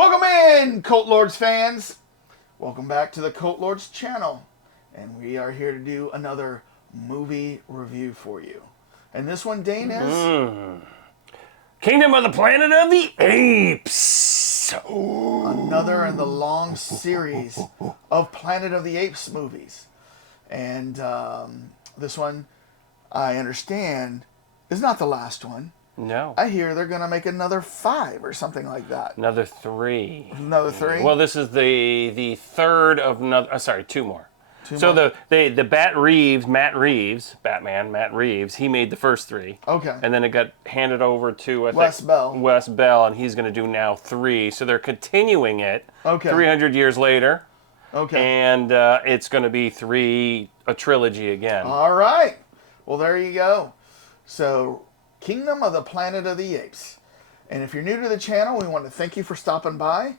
Welcome in, Cult Lords fans. Welcome back to the Cult Lords channel. And we are here to do another movie review for you. And this one, Dane, is... Kingdom of the Planet of the Apes. Another in the long series of Planet of the Apes movies. And this one, I understand, is not the last one. No. I hear they're going to make another 5 or something like that. Another 3. Another 3? Well, this is the third of another. Sorry, 2 more. So more? the Matt Reeves, he made the first 3. Okay. And then it got handed over to Wes Bell, and he's going to do now 3. So they're continuing it. Okay. 300 years later. Okay. And it's going to be a trilogy again. All right. Well, there you go. So, Kingdom of the Planet of the Apes. And if you're new to the channel, we want to thank you for stopping by.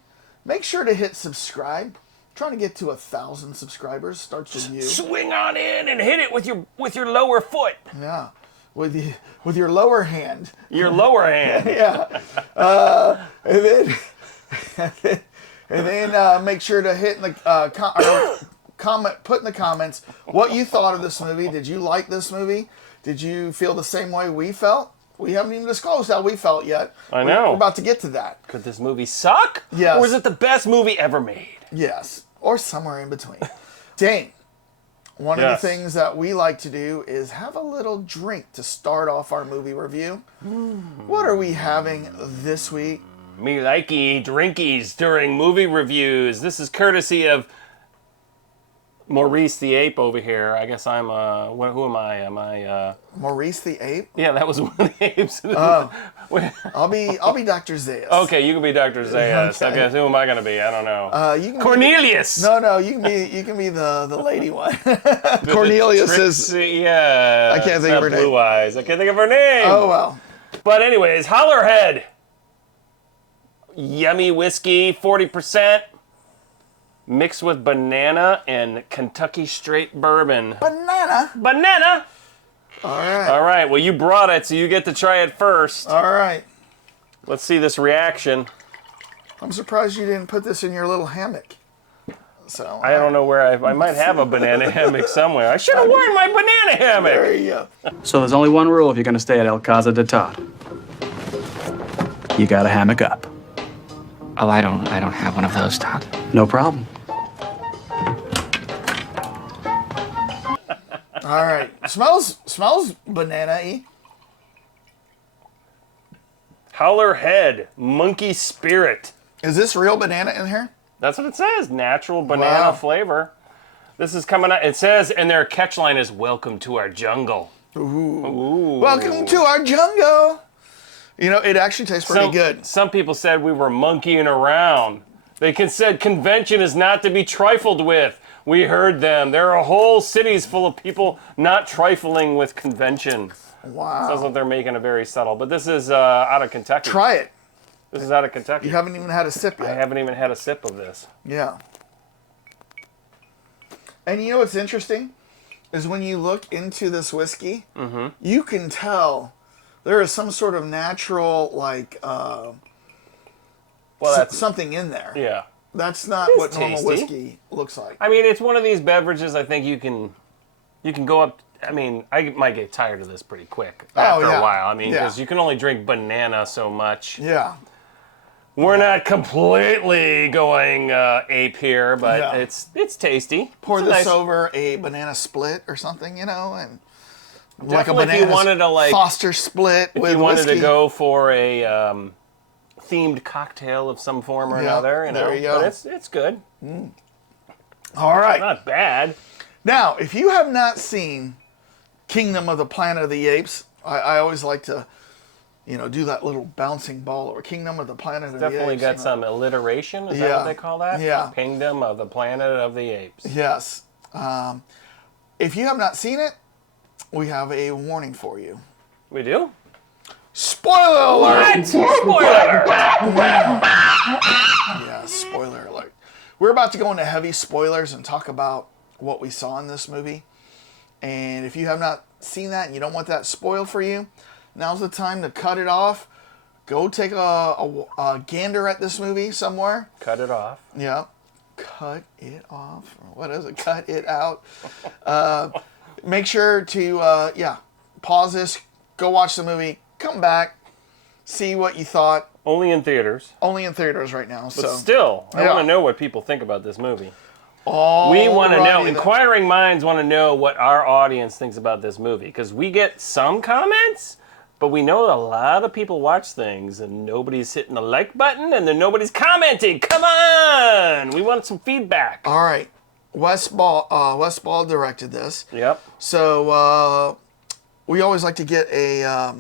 Make sure to hit subscribe. I'm trying to get to 1,000 subscribers. Starts with you. Swing on in and hit it with your lower foot. Yeah, with your lower hand. Your lower hand. Yeah. And then make sure to hit in the comment. Put in the comments what you thought of this movie. Did you like this movie? Did you feel the same way we felt? We haven't even disclosed how we felt yet. I know. We're about to get to that. Could this movie suck? Yes. Or is it the best movie ever made? Yes. Or somewhere in between. Dane, one of the things that we like to do is have a little drink to start off our movie review. What are we having this week? Me likey drinkies during movie reviews. This is courtesy of Maurice the Ape over here. I guess I'm, who am I? Am I, Maurice the Ape? Yeah, that was one of the apes. Oh. I'll be Dr. Zayas. Okay, you can be Dr. Zayas. Okay. I guess, who am I going to be? I don't know. You can Cornelius! No, you can be the lady one. Cornelius is... Yeah. I can't think of her name. Blue eyes. I can't think of her name. Oh, well. But anyways, Hollerhead. Yummy whiskey, 40%. Mixed with banana and Kentucky straight bourbon. Banana? All right. All right. Well, you brought it, so you get to try it first. All right. Let's see this reaction. I'm surprised you didn't put this in your little hammock. So I don't know where I might have a banana hammock somewhere. I should have worn my banana hammock. There you go. So there's only one rule if you're going to stay at El Casa de Todd. You got to hammock up. Oh, I don't have one of those, Todd. No problem. All right. Smells banana-y. Hollerhead, monkey spirit. Is this real banana in here? That's what it says. Natural banana flavor. This is coming out. It says, and their catch line is, "Welcome to our jungle." Ooh. Welcome to our jungle. You know, it actually tastes pretty good. Some people said we were monkeying around. They said convention is not to be trifled with. We heard them. There are whole cities full of people not trifling with convention. Wow. Sounds like they're making it very subtle. But this is out of Kentucky. Try it. This is out of Kentucky. You haven't even had a sip yet. I haven't even had a sip of this. Yeah. And you know what's interesting? Is when you look into this whiskey, you can tell there is some sort of natural, like, something in there. Yeah. That's not what normal whiskey looks like. I mean, it's one of these beverages I think you can go up. I mean, I might get tired of this pretty quick after a while. I mean, because you can only drink banana so much. Yeah. We're not completely going ape here, but it's tasty. Pour this over a banana split or something, you know, and like a banana. If you wanted to Foster split with whiskey. If you wanted to go for a themed cocktail of some form or another, you know. There you go. But it's good. All right. It's not bad. Now, if you have not seen Kingdom of the Planet of the Apes, I always like to, you know, do that little bouncing ball or Kingdom of the Planet of the Apes. Definitely got some alliteration. Is that what they call that? Yeah. Kingdom of the Planet of the Apes. Yes. If you have not seen it, we have a warning for you. We do? Spoiler alert! What? Spoiler! Yeah, spoiler alert. We're about to go into heavy spoilers and talk about what we saw in this movie. And if you have not seen that and you don't want that spoiled for you, now's the time to cut it off, Go take a gander at this movie somewhere. Cut it off. Yeah. Cut it off. What is it? Cut it out. Make sure to, pause this, go watch the movie, come back, see what you thought. Only in theaters. Only in theaters right now. But So still, I Yeah. want to know what people think about this movie. We Alrighty want to know, then. inquiring minds want to know what our audience thinks about this movie. Because we get some comments, but we know a lot of people watch things and nobody's hitting the like button and then nobody's commenting. Come on! We want some feedback. All right. Wes Ball directed this. Yep. So we always like to get a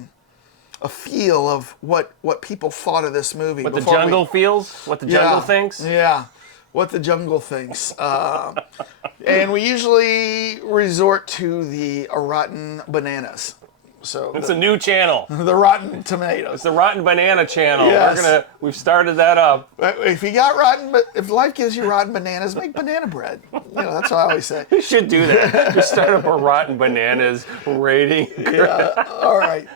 feel of what people thought of this movie. What the before jungle feels? What the jungle thinks? Yeah, what the jungle thinks. And we usually resort to the rotten bananas. So It's a new channel. the rotten tomatoes. It's the Rotten Banana channel. Yes. We've started that up. If you got if life gives you rotten bananas, make banana bread. That's what I always say. We should do that. Just start up a Rotten Bananas rating. Yeah. All right.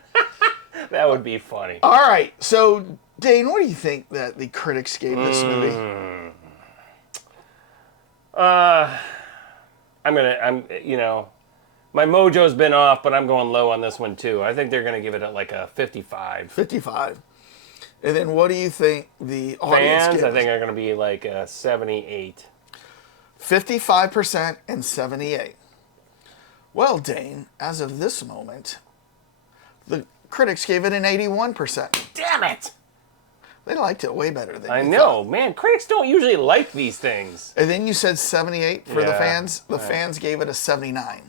That would be funny. All right. So Dane, what do you think that the critics gave this movie? My mojo's been off, but I'm going low on this one too. I think they're going to give it like a 55. 55. And then what do you think the audience Fans, gave I it? think are going to be like a 78. 55% and 78. Well, Dane, as of this moment, the critics gave it an 81%. Damn it! They liked it way better than I you know, thought. man. Critics don't usually like these things. And then you said 78 for the Yeah, fans. The fans gave it a 79.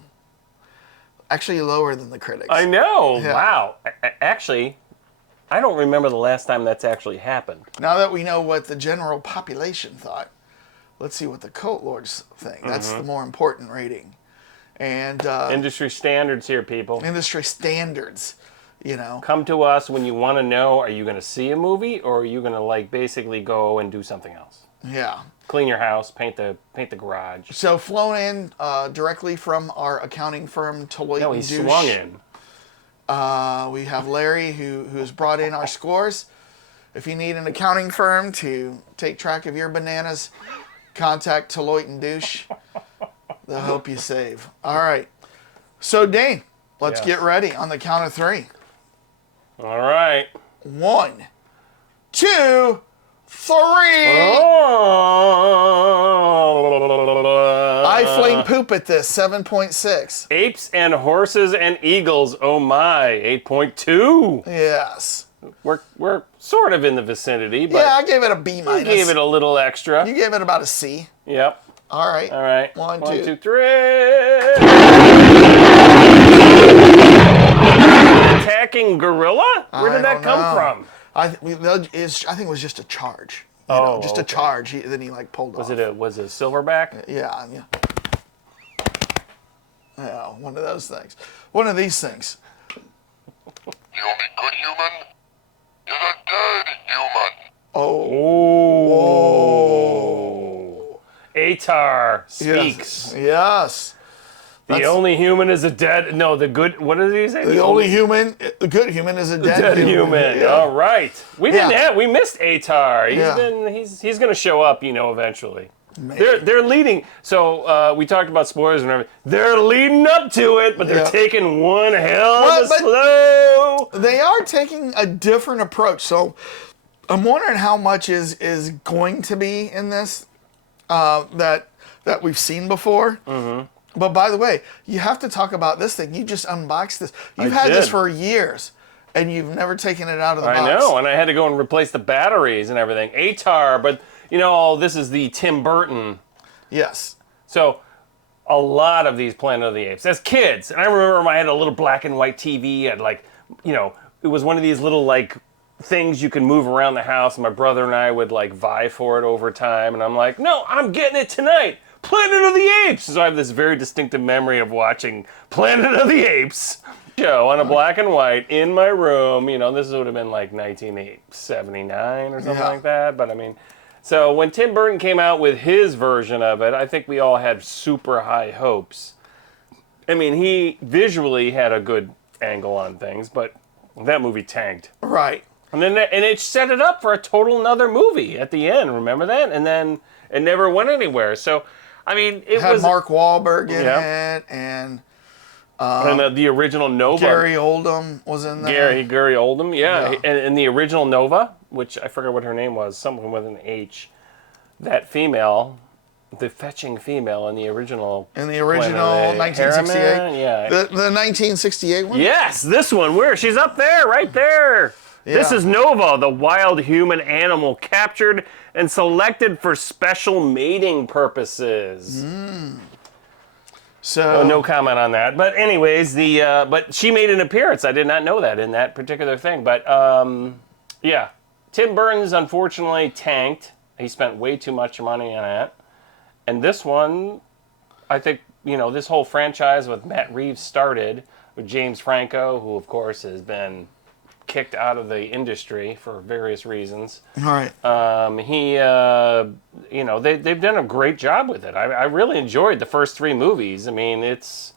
Actually lower than the critics. I know. Yeah. Wow. Actually, I don't remember the last time that's actually happened. Now that we know what the general population thought, let's see what the Cult Lords think. That's the more important rating. And Industry standards here, people. industry standards, Come to us when you want to know, are you going to see a movie or are you going to basically go and do something else? Yeah. Clean your house, paint the garage. So flown in directly from our accounting firm, Deloitte No, he and Douche. swung in. We have Larry who's brought in our scores. If you need an accounting firm to take track of your bananas, contact Deloitte and Douche. They'll help you save. All right. So Dane, let's Yes. get ready on the count of 3. All right. 1, 2, 3. I flame poop at this. 7.6. Apes and horses and eagles. Oh my, 8.2. Yes. We're sort of in the vicinity, but Yeah, I gave it a B you minus. gave it a little extra. You gave it about a C. Yep. All right. All right. One, 1, two. 2, 3. Attacking gorilla? Where did that come from? I think it was just a charge. Just a okay. charge. Then he pulled off. Was it a silverback? Yeah. Yeah, one of those things. One of these things. You'll be good human. You're a good human. Oh. Atar speaks. Yes. The only human is a dead. No, the good. What did he say? The good human is a dead human. Yeah. All right. We didn't Yeah. have. We missed Atar. Yeah. He's going to show up. Eventually. Maybe. They're leading. So we talked about spoilers and everything. They're leading up to it, but they're Yeah. taking one hell of a But- slow. They are taking a different approach. So I'm wondering how much is going to be in this that we've seen before. Mm-hmm. But by the way, you have to talk about this thing. You just unboxed this. You've had this did. for years, and you've never taken it out of the box. I know, and I had to go and replace the batteries and everything. Atar, but this is the Tim Burton. Yes. So a lot of these Planet of the Apes as kids, and I remember I had a little black and white TV. I'd it was one of these little things you can move around the house. And my brother and I would vie for it over time, and I'm like, no, I'm getting it tonight. Planet of the Apes. So I have this very distinctive memory of watching Planet of the Apes show on a black and white in my room. This would have been 1979 or something Yeah. like that. But so when Tim Burton came out with his version of it, I think we all had super high hopes. He visually had a good angle on things, but that movie tanked. Right. And then it set it up for a total another movie at the end. Remember that? And then it never went anywhere. So, I mean, it had was Mark Wahlberg in Yeah. it, and the original Nova. Gary Oldman was in there. Gary Oldman, yeah. Yeah. And the original Nova, which I forget what her name was, someone with an H. That female, the fetching female in the original. In the original Planet of the 1968? Harriman, yeah. The 1968 one? Yes, this one. Where? She's up there, right there. This Yeah. is Nova, the wild human animal captured and selected for special mating purposes. So, No comment on that. But anyways, but she made an appearance. I did not know that in that particular thing. But yeah, Tim Burton's unfortunately tanked. He spent way too much money on it. And this one, I think, this whole franchise with Matt Reeves started with James Franco, who of course has been kicked out of the industry for various reasons. all right. They've done a great job with it. I really enjoyed the first three movies. I mean, it's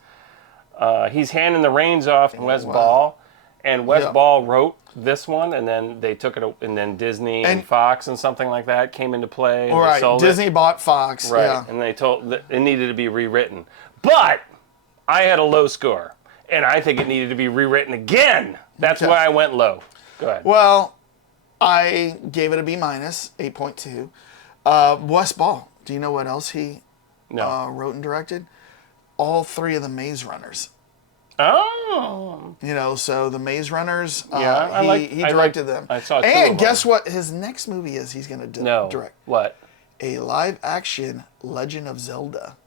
he's handing the reins off to Wes Ball, and Wes Yeah. Ball wrote this one, and then they took it, and then Disney and And- Fox and something like that came into play. And All they right. sold it. Disney bought Fox. Right, Yeah. and they told that it needed to be rewritten. But I had a low score, and I think it needed to be rewritten again. That's Okay. why I went low. Go ahead. Well, I gave it a B minus, 8.2. Wes Ball. Do you know what else he No. wrote and directed? All three of the Maze Runners. Oh. So the Maze Runners, Yeah, he directed them. I saw two And of guess them. what his next movie is he's going to No. direct? What? A live-action Legend of Zelda.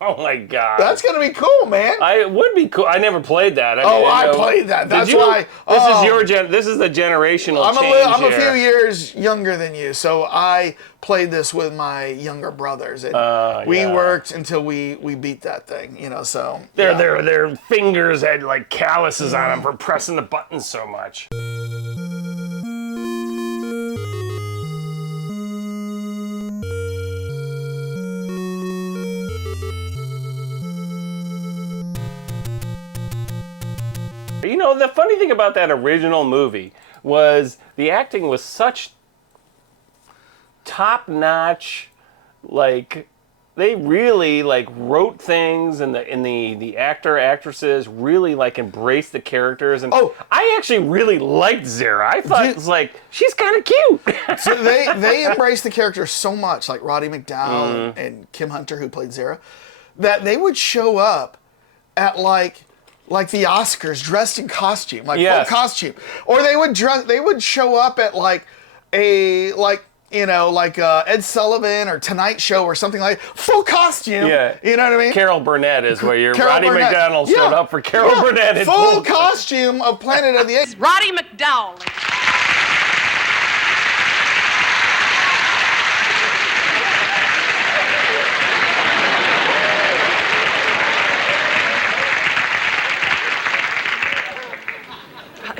Oh my God. That's going to be cool, man. It would be cool. I never played that. I played that. Did That's you? why. This is the generational I'm change I'm a here. few years younger than you, so I played this with my younger brothers, and we yeah. worked until we beat that thing. So Their fingers had like calluses on them for pressing the buttons so much. The funny thing about that original movie was the acting was such top-notch, like they really wrote things, and the actresses really embraced the characters. And I actually really liked Zara. I thought it was she's kind of cute. So they embraced the characters so much, like Roddy McDowall and Kim Hunter, who played Zara, that they would show up at like the Oscars dressed in costume, full costume, or they would show up at Ed Sullivan or Tonight Show or something like full costume. Yeah. You know what I mean? Carol Burnett is where your Carol Roddy Burnett. McDowell showed up for Carol Burnett. In Full costume of Planet of the Apes. Roddy McDowell.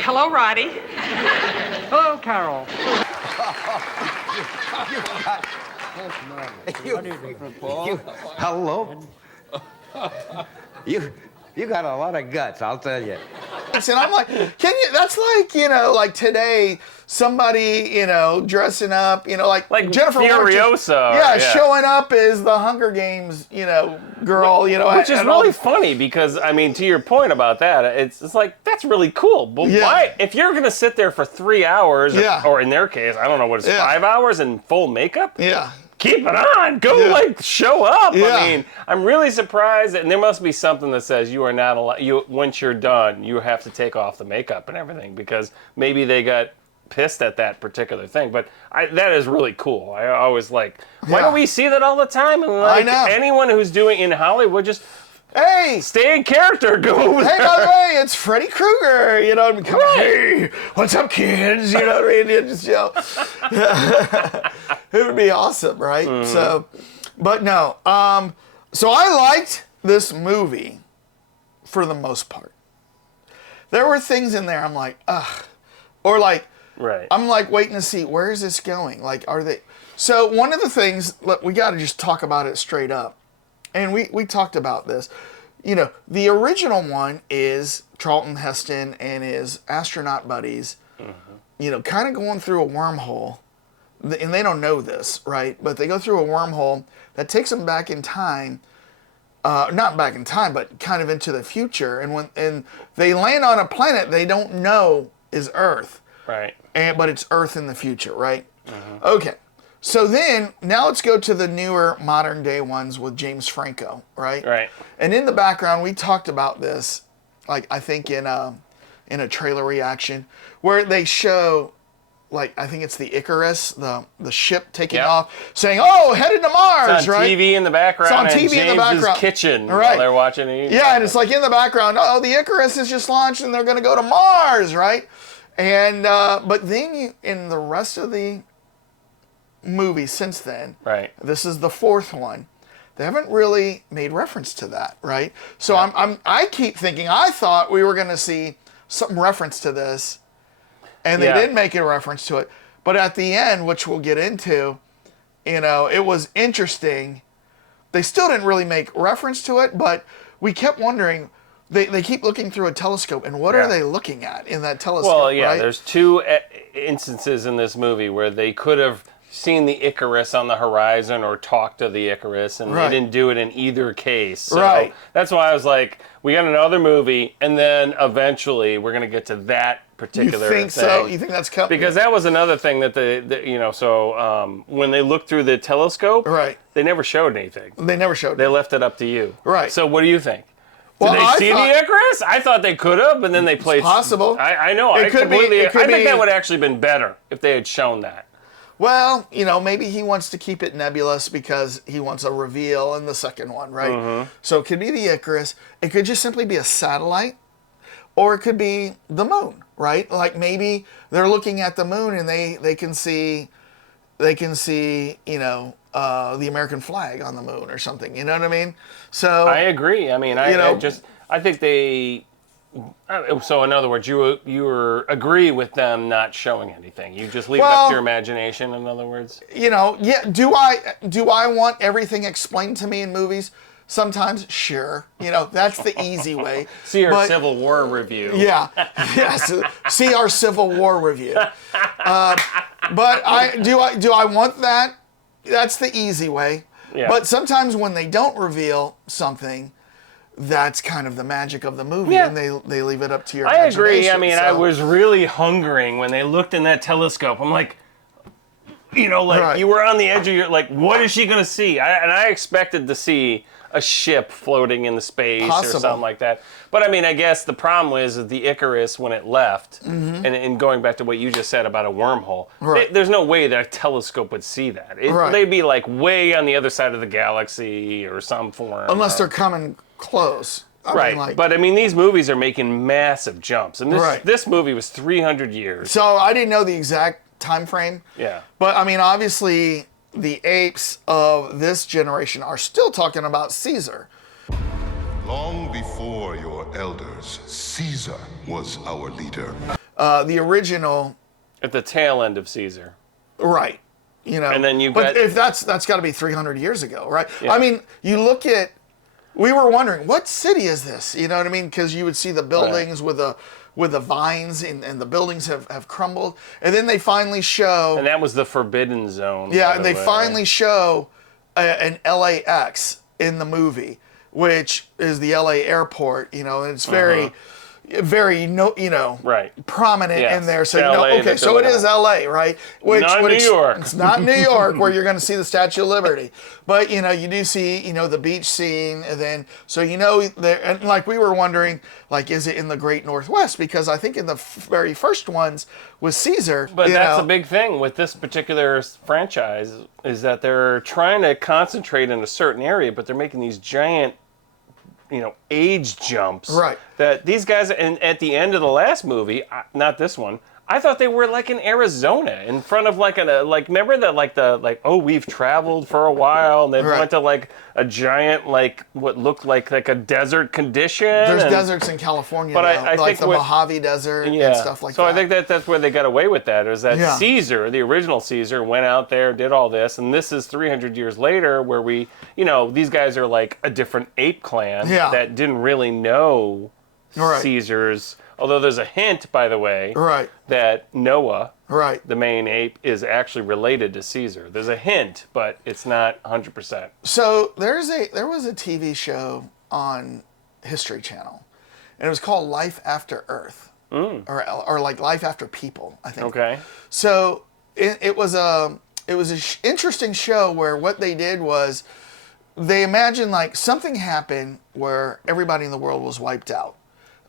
Hello, Roddy. Hello, Carol. Hello. You got a lot of guts, I'll tell you. And I'm like, that's like today, somebody, dressing up, like Jennifer Furiosa. Lawrence, showing up as the Hunger Games, girl, Which is really funny because, to your point about that, it's like, that's really cool. But why, if you're going to sit there for 3 hours, or in their case, I don't know what it's, 5 hours in full makeup? Yeah. Keep it on. Go show up. Yeah. I'm really surprised, and there must be something that says you are not allowed. Once you're done, you have to take off the makeup and everything because maybe they got pissed at that particular thing. But that is really cool. I always why don't we see that all the time? And I know. Anyone who's doing in Hollywood, just hey, stay in character. Go over hey, there. by the way, it's Freddy Krueger. Hey, what's up, kids? You know what I mean? Just it would be awesome, right? So, but no. So I liked this movie for the most part. There were things in there I'm like, ugh, or right. I'm waiting to see where is this going. Are they? So one of the things, look, we got to just talk about it straight up. And we talked about this. The original one is Charlton Heston and his astronaut buddies kind of going through a wormhole, and they don't know this, right? But they go through a wormhole that takes them back in time, not back in time, but kind of into the future. And they land on a planet they don't know is Earth, Right. but it's Earth in the future, right? Okay. So then, now let's go to the newer modern day ones with James Franco, right? Right. And in the background, we talked about this, like I think in a trailer reaction, where they show, like I think it's the Icarus, the ship taking off, saying, "Oh, headed to Mars," It's on right? TV in the background. It's on TV in the background. James's kitchen Right. while they're watching it. Yeah, and it's like in the background, oh, the Icarus is just launched and they're going to go to Mars, right? And but then in the rest of the movie since then, Right. this is the fourth one. They haven't really made reference to that, right? So I keep thinking, I thought we were going to see some reference to this, and they didn't make a reference to it. But at the end, which we'll get into, it was interesting. They still didn't really make reference to it, but we kept wondering. They keep looking through a telescope, and what are they looking at in that telescope? Well, yeah, right? there's two instances in this movie where they could have seen the Icarus on the horizon or talked to the Icarus, and Right. they didn't do it in either case. So Right. that's why I was like, we got another movie, and then eventually we're going to get to that You particular think thing. so? You think that's coming? Because that was another thing that when they looked through the telescope, Right. they never showed anything. They never showed They it. left it up to you. Right. So what do you think? Well, Did they I see thought- the Icarus? I thought they could have, and then they played. possible. I know. It could be- it could I think be- that would actually been better if they had shown that. Well, maybe he wants to keep it nebulous because he wants a reveal in the second one, right? Mm-hmm. So it could be the Icarus. It could just simply be a satellite, or it could be the moon, right? Like maybe they're looking at the moon and they can see, the American flag on the moon or something. You know what I mean? So I agree. I mean, I think they. So in other words, you agree with them not showing anything. You just leave it up to your imagination. In other words. yeah. Do I want everything explained to me in movies? Sometimes, sure. That's the easy way. See our But- Civil War review. Yeah, yes. See our Civil War review. But do I want that? That's the easy way. Yeah. But sometimes when they don't reveal something, that's kind of the magic of the movie, Yeah. and they leave it up to your I imagination. agree. I mean, I so- was really hungering when they looked in that telescope. I'm like, Right. you were on the edge of your, like, what is she going to see? I expected to see a ship floating in the space Possible. or something like that. But I mean, I guess the problem is that the Icarus, when it left, and going back to what you just said about a wormhole, Right. there's no way that a telescope would see that. Right. They'd be like way on the other side of the galaxy or some form. unless they're coming close. I Right, mean, like, but I mean, these movies are making massive jumps, and Right. this movie was 300 years. so I didn't know the exact time frame. Yeah. But I mean, obviously, the apes of this generation are still talking about Caesar. Long before your elders, Caesar was our leader. The original, At the tail end of Caesar. right? And then you've but got- if that's got to be 300 years ago, right? Yeah. I mean, you look at. We were wondering what city is this? You know what I mean? Because you would see the buildings with the vines, and the buildings have crumbled, and then they finally show. And that was the Forbidden Zone. Yeah, by and the they way. finally show an LAX in the movie, which is the LA airport, and it's very, Right. prominent Yes, in there. So it's LA okay, that's so it in is LA, right? Which, Not New York. It's not New York where you're going to see the Statue of Liberty, but you do see the beach scene, and then so there, and like we were wondering, like is it in the Great Northwest? Because I think in the very first ones with Caesar, But that's a big thing with this particular franchise is that they're trying to concentrate in a certain area, but they're making these giant, age jumps. Right. That these guys, and at the end of the last movie, not this one, I thought they were like in Arizona, in front of remember that we've traveled for a while, and they Right. went to like a giant what looked like a desert condition. There's and- deserts in California, But now, I like think the what- Mojave Desert Yeah. and stuff like so that. I think that's where they got away with that, is that Yeah. Caesar, the original Caesar, went out there, did all this, and this is 300 years later where these guys are like a different ape clan Yeah. that didn't really know Right. Caesar's Although there's a hint, by the way, Right. that Noah, Right. the main ape, is actually related to Caesar. There's a hint, but it's not 100%. So there was a TV show on History Channel, and it was called Life After Earth, or like Life After People, I think. Okay. So it was a interesting show where what they did was they imagined like something happened where everybody in the world was wiped out.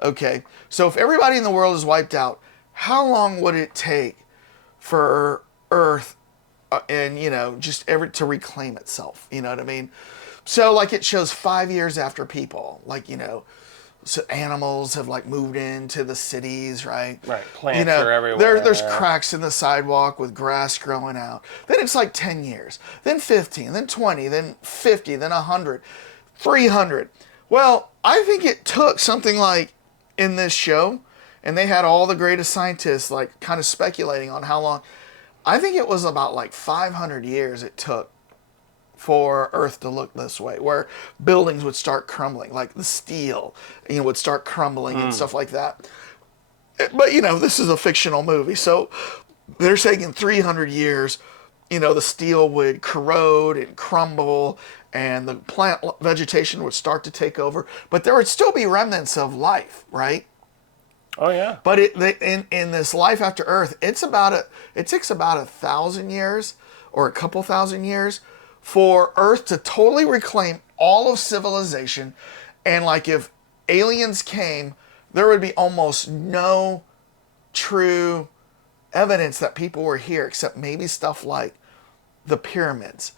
Okay, so if everybody in the world is wiped out, how long would it take for Earth and just to reclaim itself? You know what I mean? So like it shows 5 years after people, like so animals have like moved into the cities, right? Right. Plants are everywhere. There's cracks in the sidewalk with grass growing out. Then it's like 10 years, then 15, then 20, then 50, then 100, 300. Well, I think it took something like in this show, and they had all the greatest scientists like kind of speculating on how long. I think it was about like 500 years it took for Earth to look this way, where buildings would start crumbling, like the steel, would start crumbling and stuff like that. But this is a fictional movie, so they're saying in 300 years, the steel would corrode and crumble, and the plant vegetation would start to take over, but there would still be remnants of life, right? Oh yeah. But in this Life After Earth, it takes about 1,000 years or a couple thousand years for Earth to totally reclaim all of civilization, and like if aliens came, there would be almost no true evidence that people were here, except maybe stuff like the pyramids.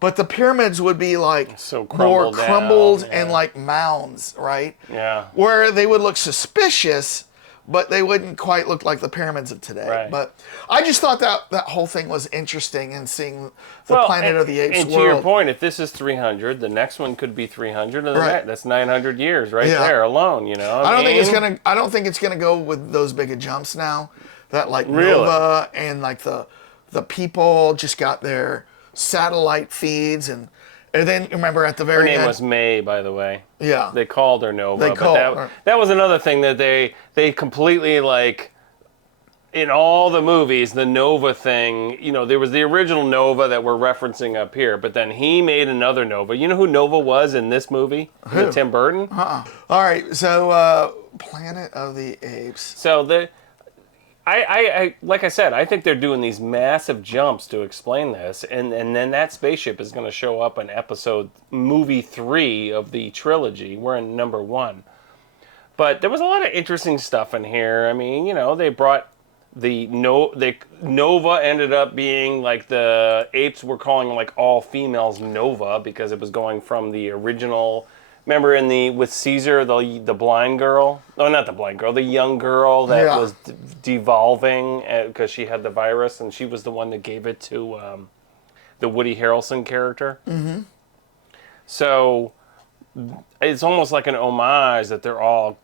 But the pyramids would be like So more crumbled crumbled down, and yeah. like mounds, right? Yeah. Where they would look suspicious, but they wouldn't quite look like the pyramids of today. Right. But I just thought that whole thing was interesting, and seeing the Planet of the Apes and world. to your point, if this is 300, the next one could be 300, and Right. that's 900 years right Yeah. there alone. I don't think it's gonna go with those big of jumps now. That like Really? Nova and like the people just got their satellite feeds, and then remember at the Her very name end. was May, by the way. Yeah. They called her Nova. They but called that, her. that was another thing that they completely, like, in all the movies, the Nova thing, there was the original Nova that we're referencing up here, but then he made another Nova. You know who Nova was in this movie? Who? Tim Burton? All right, so Planet of the Apes. So I like I said, I think they're doing these massive jumps to explain this, and then that spaceship is going to show up in movie 3 of the trilogy. We're in number 1. But there was a lot of interesting stuff in here. I mean, they brought Nova ended up being like the apes were calling like all females Nova because it was going from the original. Remember with Caesar, the blind girl? No, not the blind girl. The young girl that Yeah. was devolving because she had the virus, and she was the one that gave it to the Woody Harrelson character. Mm-hmm. So it's almost like an homage that they're all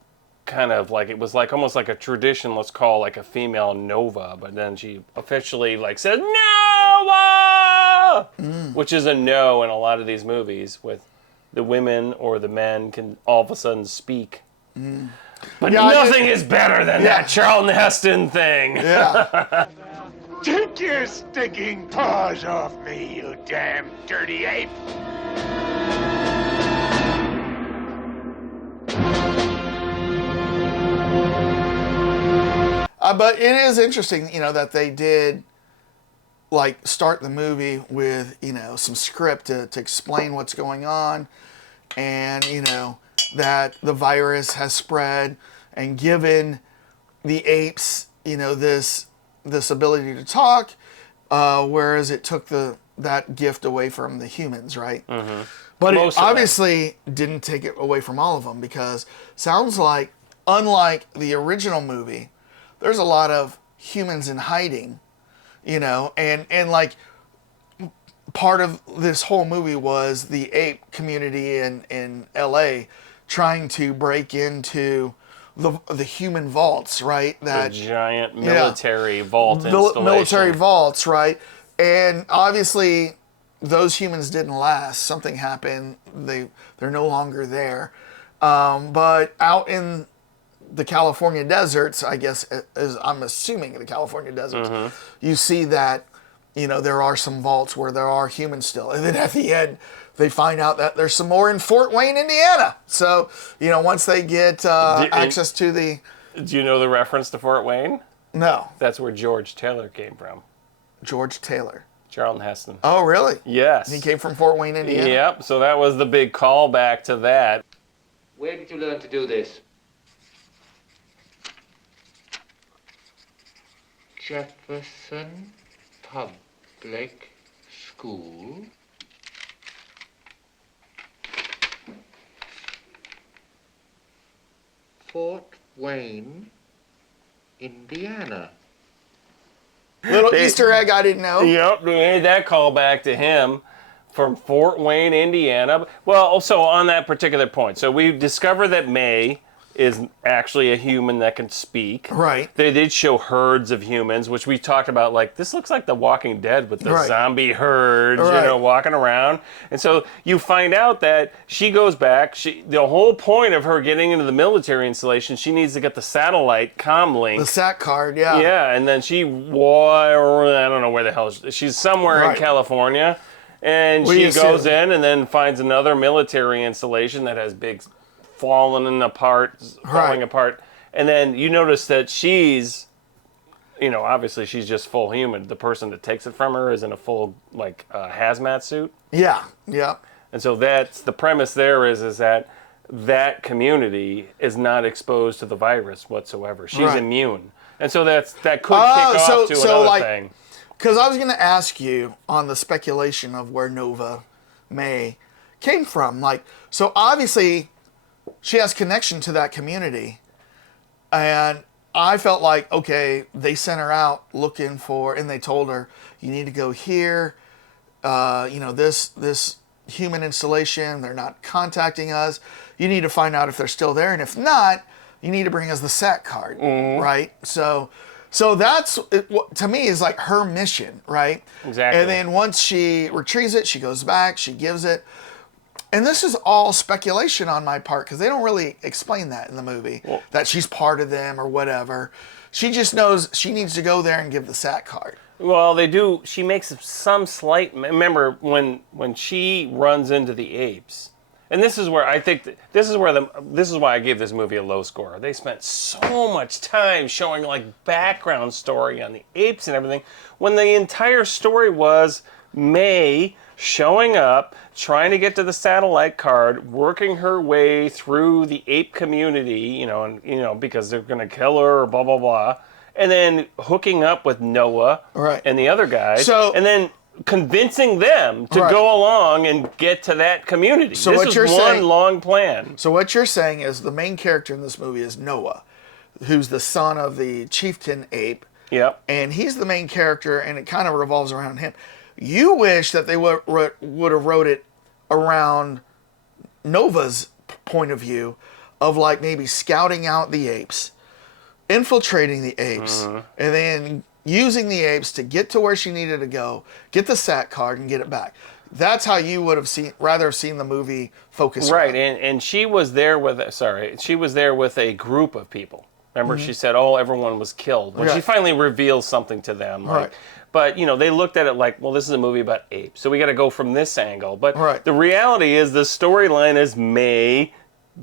kind of like, it was like almost like a tradition, let's call like a female Nova, but then she officially like said Noah, which is a no in a lot of these movies with the women or the men can all of a sudden speak. But Yeah, nothing is better than that Charlton Heston thing. Yeah. Take your stinking paws off me, you damn dirty ape! But it is interesting, that they did like start the movie with, some script to explain what's going on, and, that the virus has spread and given the apes, this ability to talk, whereas it took that gift away from the humans, right? Mm-hmm. But Most it of them. obviously didn't take it away from all of them, because sounds like, unlike the original movie, there's a lot of humans in hiding, and like part of this whole movie was the ape community in LA trying to break into the human vaults, right? The giant military vault installation. Military vaults, right? And obviously those humans didn't last. Something happened. They're no longer there. But out in the California deserts, I guess, as I'm assuming the California deserts, you see that, there are some vaults where there are humans still. And then at the end, they find out that there's some more in Fort Wayne, Indiana. So, once they get access to the... Do you know the reference to Fort Wayne? No. That's where George Taylor came from. George Taylor. Charlton Heston. Oh, really? Yes. He came from Fort Wayne, Indiana? Yep, so that was the big callback to that. Where did you learn to do this? Jefferson Public School. Fort Wayne, Indiana. Little Easter egg I didn't know. Yep, we made that callback to him from Fort Wayne, Indiana. Well, also on that particular point, so we discover that May is actually a human that can speak. Right. They did show herds of humans, which we talked about, like, this looks like The Walking Dead with the zombie herds, walking around. And so you find out that she goes back. The whole point of her getting into the military installation, she needs to get the satellite comm link. The SAT card, yeah. Yeah, and then I don't know where the hell she's somewhere in California. And she goes in and then finds another military installation that has big falling apart. And then you notice that she's, obviously she's just full human. The person that takes it from her is in a full, hazmat suit. Yeah, yeah. And so that's the premise there is that community is not exposed to the virus whatsoever. She's immune. And so that could kick off to another thing. Because I was going to ask you on the speculation of where Nova May came from. So obviously she has connection to that community. And I felt like, okay, they sent her out looking for, and they told her, you need to go here. This human installation, they're not contacting us. You need to find out if they're still there. And if not, you need to bring us the SAT card, right? So that's, to me, is like her mission, right? Exactly. And then once she retrieves it, she goes back, she gives it. And this is all speculation on my part, because they don't really explain that in the movie, that she's part of them or whatever. She just knows she needs to go there and give the SAT card. Well, they do. She makes some slight. Remember when she runs into the apes, and this is where I think this is why I gave this movie a low score. They spent so much time showing background story on the apes and everything, when the entire story was May showing up, trying to get to the satellite card, working her way through the ape community, because they're going to kill her or blah blah blah. And then hooking up with Noah and the other guys, and then convincing them to go along and get to that community. So this is one long plan. So what you're saying is the main character in this movie is Noah, who's the son of the chieftain ape. Yep. And he's the main character, and it kind of revolves around him. You wish that they would have wrote it around Nova's point of view of maybe scouting out the apes, infiltrating the apes, and then using the apes to get to where she needed to go, get the SAT card, and get it back. That's how you would have rather have seen the movie focus. Right, and she was there with a group of people. Remember, she said, everyone was killed. When she finally reveals something to them. But, they looked at it this is a movie about apes, so we got to go from this angle. But the reality is the storyline is May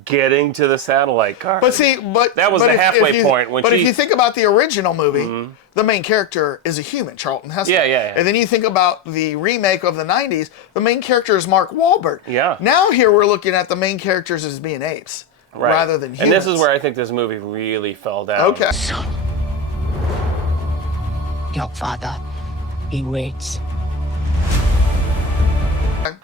getting to the satellite card. But that was the halfway point. If you think about the original movie, the main character is a human, Charlton Heston. Yeah. And then you think about the remake of the 90s, the main character is Mark Wahlberg. Yeah. Now here we're looking at the main characters as being apes rather than humans. And this is where I think this movie really fell down. Okay. Your father, he waits.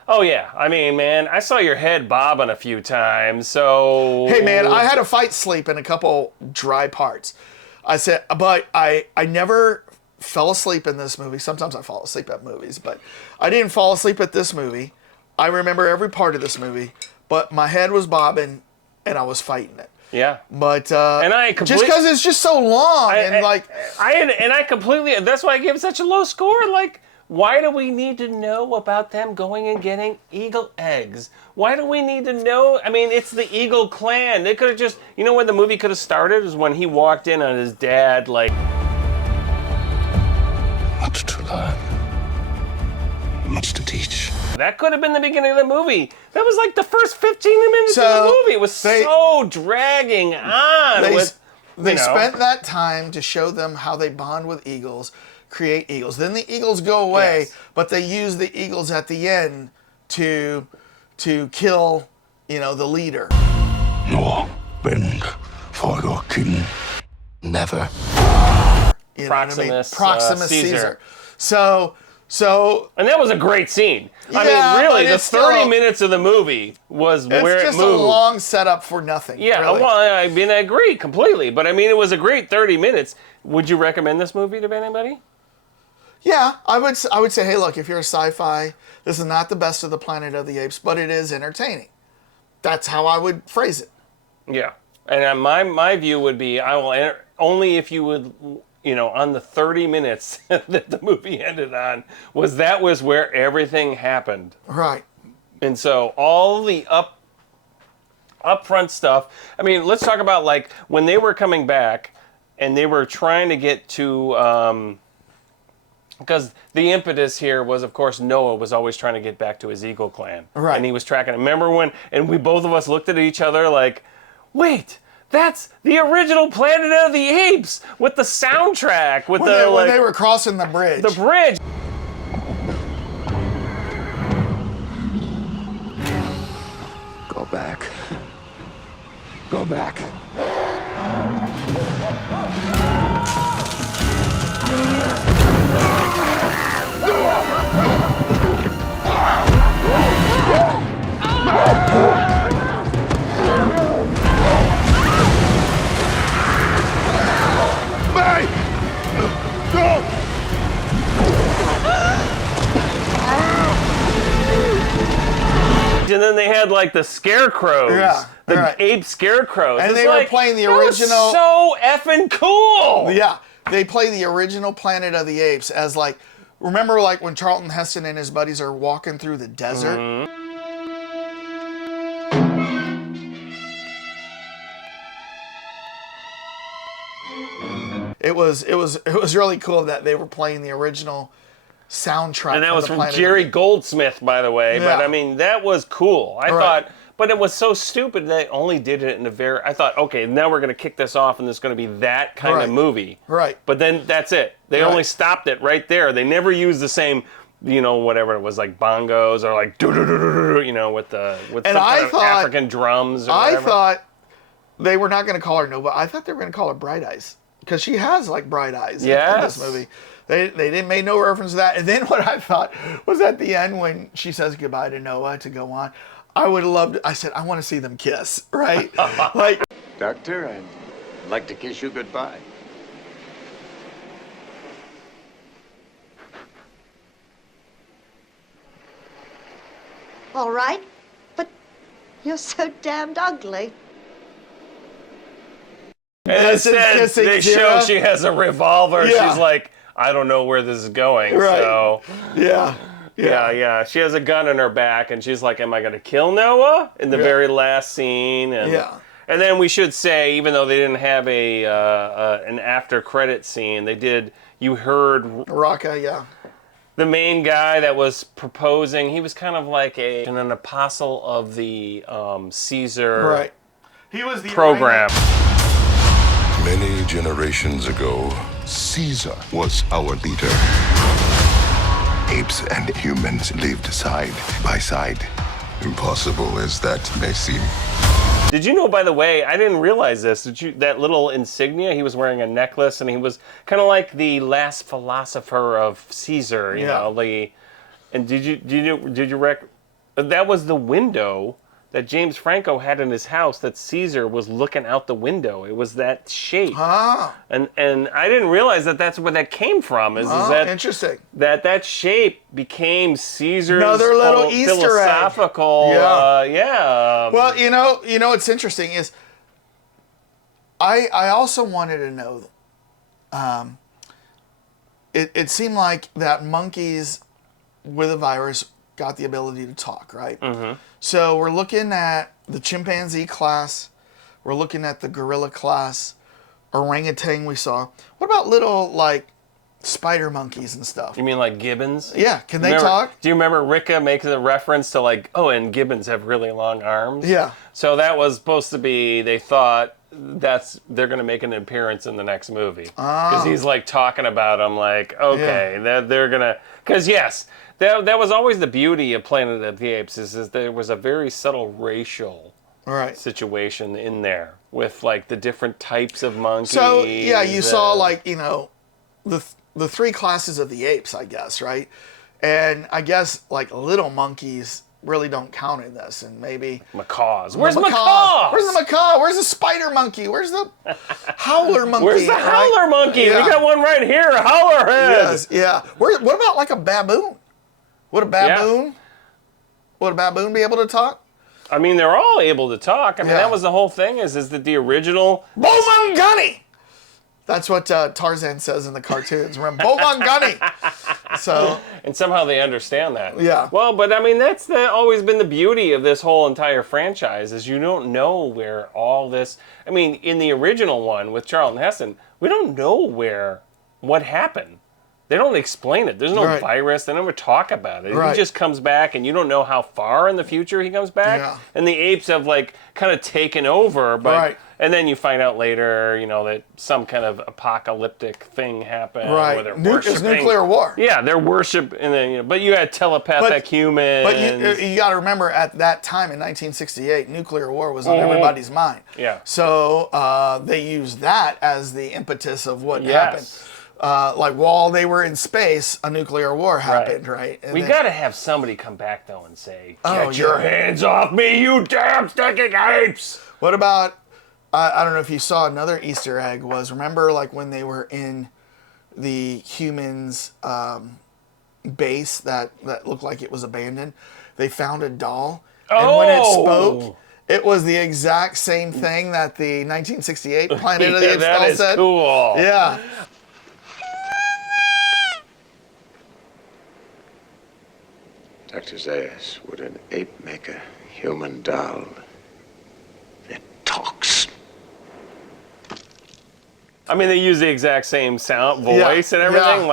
Oh, yeah. I mean, man, I saw your head bobbing a few times, so... Hey, man, I had a fight sleep in a couple dry parts. But I never fell asleep in this movie. Sometimes I fall asleep at movies, but I didn't fall asleep at this movie. I remember every part of this movie, but my head was bobbing and I was fighting it. Yeah. But and I just because it's just so long I completely, that's why I gave it such a low score. Why do we need to know about them going and getting eagle eggs? Why do we need to know? I mean, it's the Eagle clan. They could have just, you know when the movie could have started is when he walked in on his dad, like, Much to learn. Much to teach. that could have been the beginning of the movie. That was like the first 15 minutes of the movie. It was so dragging on. They spent that time to show them how they bond with eagles, create eagles. Then the eagles go away, but they use the eagles at the end to kill, the leader. Nor bend for your king. Never. You know Proximus, what I mean? Proximus Caesar. So and that was a great scene. Yeah, I mean, really, but the it's 30 still- minutes of the movie was where it's it just moved. a long setup for nothing. Yeah, really. well, I mean, I agree completely. But I mean, it was a great 30 minutes. Would you recommend this movie to anybody? Yeah, I would say, hey, look, if you're a sci-fi, this is not the best of the Planet of the Apes, but it is entertaining. That's how I would phrase it. Yeah, and my view would be I will only if you would, on the 30 minutes that the movie ended on was where everything happened. Right. And so all the upfront stuff. I mean, let's talk about like when they were coming back and they were trying to get to. Because the impetus here was, of course, Noah was always trying to get back to his Eagle clan. Right. And he was tracking it. Remember when, and we both of us looked at each other like, wait, that's the original Planet of the Apes with the soundtrack, with When they were crossing the bridge. the bridge. Go back. Go back. And then they had like the scarecrows, the ape scarecrows. And It's they were like, playing the that was original. so effing cool. Yeah, they play the original Planet of the Apes as like, remember like when Charlton Heston and his buddies are walking through the desert? Mm-hmm. It was really cool that they were playing the original soundtrack. And that was the from Planet of Jerry the- Goldsmith, by the way. Yeah. But I mean, that was cool. I Right. thought, but it was so stupid they only did it in I thought, okay, now we're going to kick this off and there's going to be that kind Right. of movie. Right. But then that's it. They Right. only stopped it right there. They never used the same, whatever it was, like bongos or like, with And some I kind of thought- African drums or I whatever. thought they were not going to call her Nova. I thought they were going to call her Bright Eyes because she has like bright eyes in Yes. this movie. They didn't make no reference to that. And then what I thought was at the end when she says goodbye to Noah to go on, I would have loved. I said I want to see them kiss, right? Like, Doctor, I'd like to kiss you goodbye. All right, but you're so damned ugly. And This is instead, kissing they Zero. show she has a revolver. Yeah. She's like, I don't know where this is going. Right. So, yeah. yeah. She has a gun in her back, and she's like, am I going to kill Noah? In the very last scene. And, Yeah. And then we should say, even though they didn't have an after credit scene, they did. You heard Raka, yeah. the main guy that was proposing. He was kind of like an apostle of the Caesar Right. He was the program. Many generations ago, Caesar was our leader. Apes and humans lived side by side. Impossible as that may seem. Did you know, by the way, I didn't realize this. That little insignia? He was wearing a necklace, and he was kind of like the last philosopher of Caesar. You know, and did you that was the window that James Franco had in his house that Caesar was looking out the window. It was that shape. Ah. And I didn't realize that that's where that came from. Is that interesting? That shape became Caesar's Another little Easter egg. philosophical. Yeah. Well, you know what's interesting is I also wanted to know, it seemed like that monkeys with a virus got the ability to talk, right? So we're looking at the chimpanzee class. We're looking at the gorilla class. Orangutan we saw. What about little, like, spider monkeys and stuff? You mean like gibbons? Yeah, can they talk? Do you remember Ricka making a reference to like, oh, and gibbons have really long arms? Yeah. So that was supposed to be, they thought they're going to make an appearance in the next movie. Because he's like talking about them like, okay, they're going to, because yes, that was always the beauty of Planet of the Apes is there was a very subtle racial situation in there with like the different types of monkeys. So yeah, you saw like, you know, the three classes of the apes, I guess, right? And I guess like little monkeys really don't count in this, and maybe macaws. Where's macaws? Where's the macaw? Where's the spider monkey? Where's the howler monkey? Where's the howler monkey? Yeah. We got one right here, a howler head. Yes, yeah. What about like a baboon? Would a baboon be able to talk? I mean, they're all able to talk. I mean, that was the whole thing. Is that the original Bomangani? That's what Tarzan says in the cartoons. Remember, Bomangani. So, and somehow they understand that. Yeah. Well, but I mean, that's always been the beauty of this whole entire franchise is you don't know where all this. I mean, in the original one with Charlton Heston, we don't know what happened. They don't explain it. There's no virus. They never talk about it. He just comes back, and you don't know how far in the future he comes back. Yeah. And the apes have like kind of taken over, but and then you find out later, you know, that some kind of apocalyptic thing happened. Right. Where they're It's nuclear war. Yeah, they're worship, and then but you had telepathic humans. But you got to remember, at that time in 1968, nuclear war was on everybody's mind. Yeah. So they used that as the impetus of what happened. Like while they were in space, a nuclear war happened, right? And we got to have somebody come back though and say, "Get your hands off me, you damn stinking apes!" What about? I don't know if you saw another Easter egg. Was remember like when they were in the humans' base that looked like it was abandoned? They found a doll, and when it spoke. It was the exact same thing that the 1968 Planet of the Apes doll said. That is cool. Yeah. Dr. Zayas, would an ape make a human doll that talks? I mean, they use the exact same sound, voice, and everything.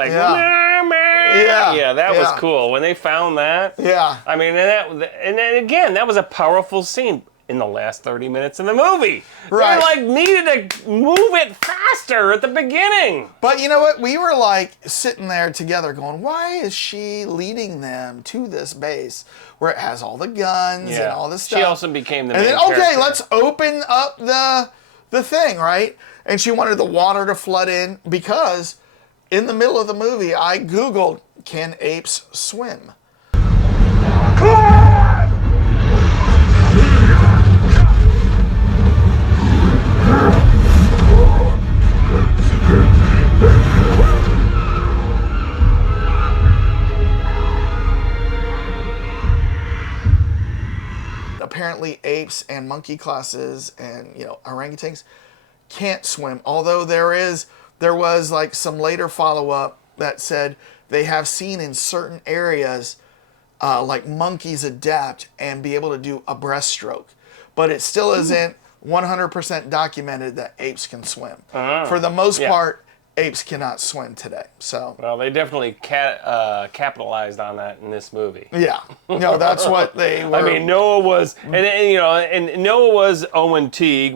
That was cool when they found that. Yeah. I mean, and then again, that was a powerful scene in the last 30 minutes of the movie. Right. They like needed to move it faster at the beginning. But you know what? We were like sitting there together going, why is she leading them to this base where it has all the guns and all this stuff? She also became the main main character. character. Let's open up the thing, right? And she wanted the water to flood in because in the middle of the movie, I Googled, can apes swim? Apparently apes and monkey classes and, you know, orangutans can't swim. Although there was like some later follow-up that said they have seen in certain areas like monkeys adapt and be able to do a breaststroke. But it still isn't 100% documented that apes can swim. For the most part, apes cannot swim today. So well, they definitely capitalized on that in this movie. Yeah, no, that's what they were. I mean, Noah was, and Noah was Owen Teague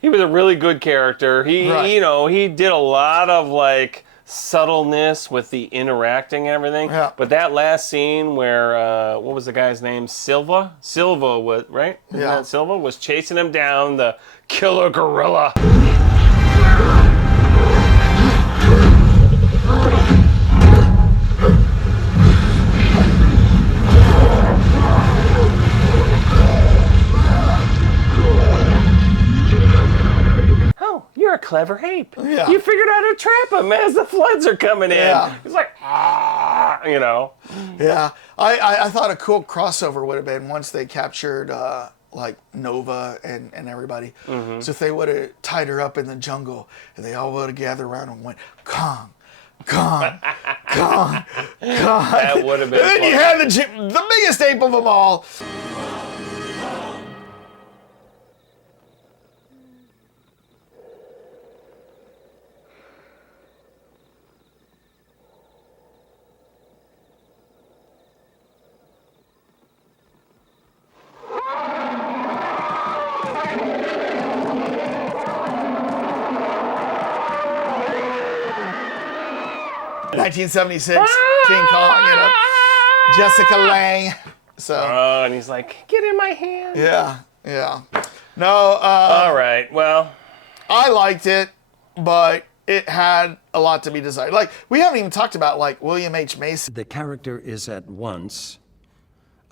he was a really good character. He he did a lot of like subtleness with the interacting and everything. Yeah. But that last scene where what was the guy's name? Silva was right. Isn't that Silva was chasing him down, the killer gorilla. You're a clever ape. Yeah. You figured out how to trap him as the floods are coming in. Yeah. He's like, you know. Yeah. I thought a cool crossover would have been once they captured like Nova and everybody. So if they would have tied her up in the jungle and they all would have gathered around and went, Kong, gone. That would have been And then you had the biggest ape of them all. (1976) King Kong, you know, Jessica Lange. So. Oh, and he's like, "Get in my hand." Yeah. No. All right. Well, I liked it, but it had a lot to be desired. Like, we haven't even talked about like William H. Macy. The character is at once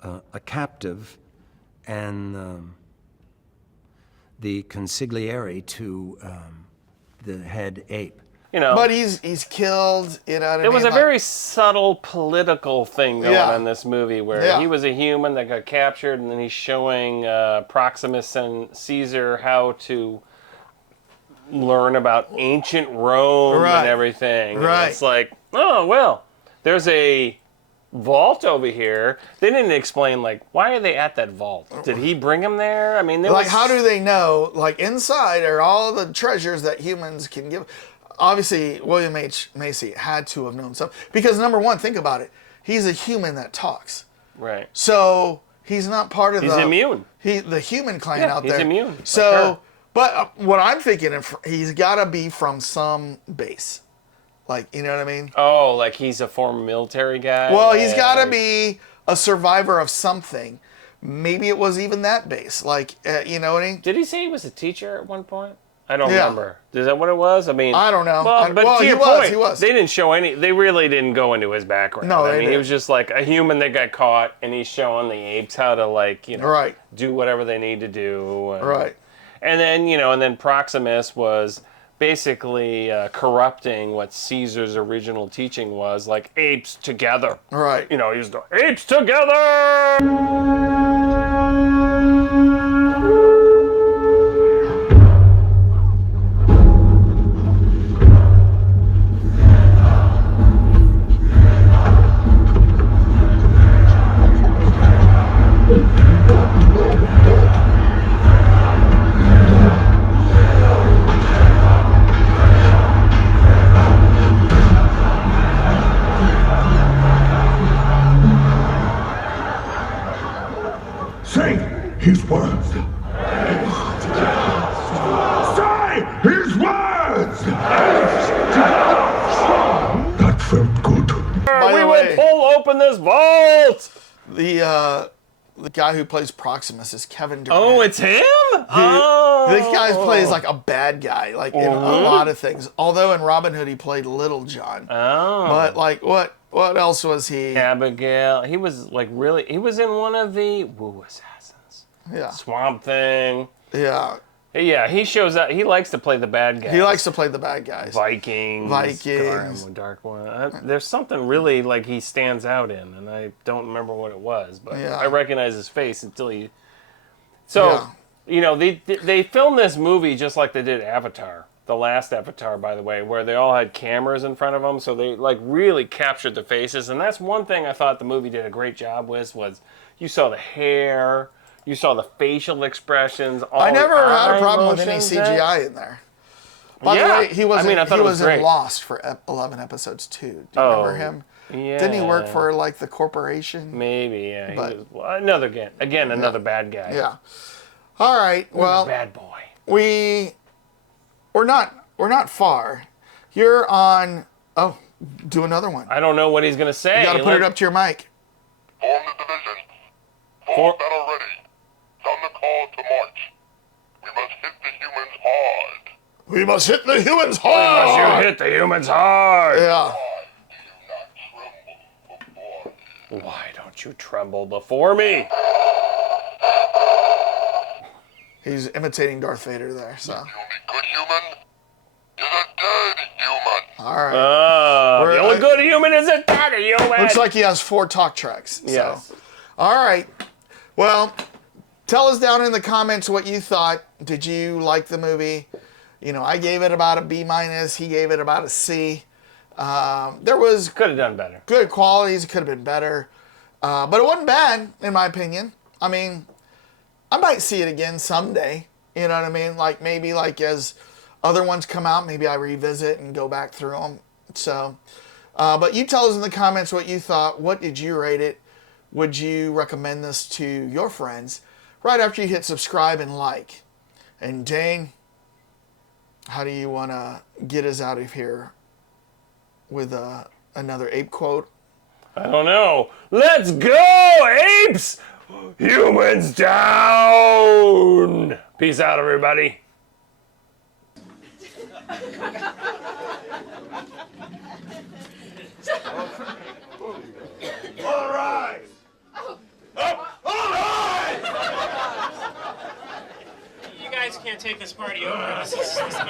a captive and the consigliere to the head ape. you know. But he's killed. You know what I mean? It was a Like, very subtle political thing going on in this movie where he was a human that got captured, and then he's showing Proximus and Caesar how to learn about ancient Rome and everything. Right. And it's like, oh, well, there's a vault over here. They didn't explain, like, why are they at that vault? Did he bring them there? I mean, there was... how do they know? Like, inside are all the treasures that humans can give. Obviously, William H. Macy had to have known something. Because, number one, think about it. He's a human that talks. Right. So, he's not part of He's immune. The human clan out there. He's immune. So, but what I'm thinking, he's got to be from some base. Like, you know what I mean? Oh, like he's a former military guy? Well, he's got to be a survivor of something. Maybe it was even that base. Like, you know what I mean? Did he say he was a teacher at one point? I don't remember. Is that what it was? I mean, I don't know. But to your point, he was. They didn't show any. They really didn't go into his background. No, I mean, he was just like a human that got caught, and he's showing the apes how to, like, you know, do whatever they need to do. And, and then, you know, and then Proximus was basically corrupting what Caesar's original teaching was, like apes together. Right. You know, he was the apes together. Say his words. Say his words. That felt good. We will pull open this vault. The guy who plays Proximus is Kevin Durant. Oh, it's him? This guy plays like a bad guy, like in a lot of things. Although in Robin Hood he played Little John. Oh. But like what else was he? Abigail. He was like he was in one of the Woo Assassins. Yeah. Swamp Thing. Yeah. Yeah, he shows up. He likes to play the bad guys. He likes to play the bad guys. Vikings. Dark One. There's something really like he stands out in, and I don't remember what it was, but I recognize his face until he. So, you know, they filmed this movie just like they did Avatar, the last Avatar, by the way, where they all had cameras in front of them, so they like really captured the faces, and that's one thing I thought the movie did a great job with was you saw the hair. You saw the facial expressions. I never had a problem with any CGI in there. By the way, he was in Lost for 11 episodes too. Do you remember him? Yeah. Didn't he work for like the corporation? Maybe, yeah. But, another another bad guy. Yeah. All right. Well, bad boy. We're not far. You're on. Oh, do another one. I don't know what he's gonna say. You gotta put it up to your mic. Form the division. Force battle ready. Sound the call to march. We must hit the humans hard. We must hit the humans hard. Must you hit the humans hard? Yeah. Why don't you tremble before me? He's imitating Darth Vader there, so. The only good human is a dead human. All right. The only good human is a dead human. Looks like he has 4 talk tracks. Yes. So. All right. Well, tell us down in the comments what you thought. Did you like the movie? You know, I gave it about a B-. He gave it about a C. There was Could have done better. good qualities. It could have been better. But it wasn't bad, in my opinion. I mean, I might see it again someday. You know what I mean? Like, maybe like as other ones come out, maybe I revisit and go back through them. So, but you tell us in the comments what you thought. What did you rate it? Would you recommend this to your friends? Right after you hit subscribe and like. And Dane, how do you want to get us out of here with another ape quote? I don't know. Let's go, apes! Humans down! Peace out, everybody. All right. All right. You guys can't take this party over. This is my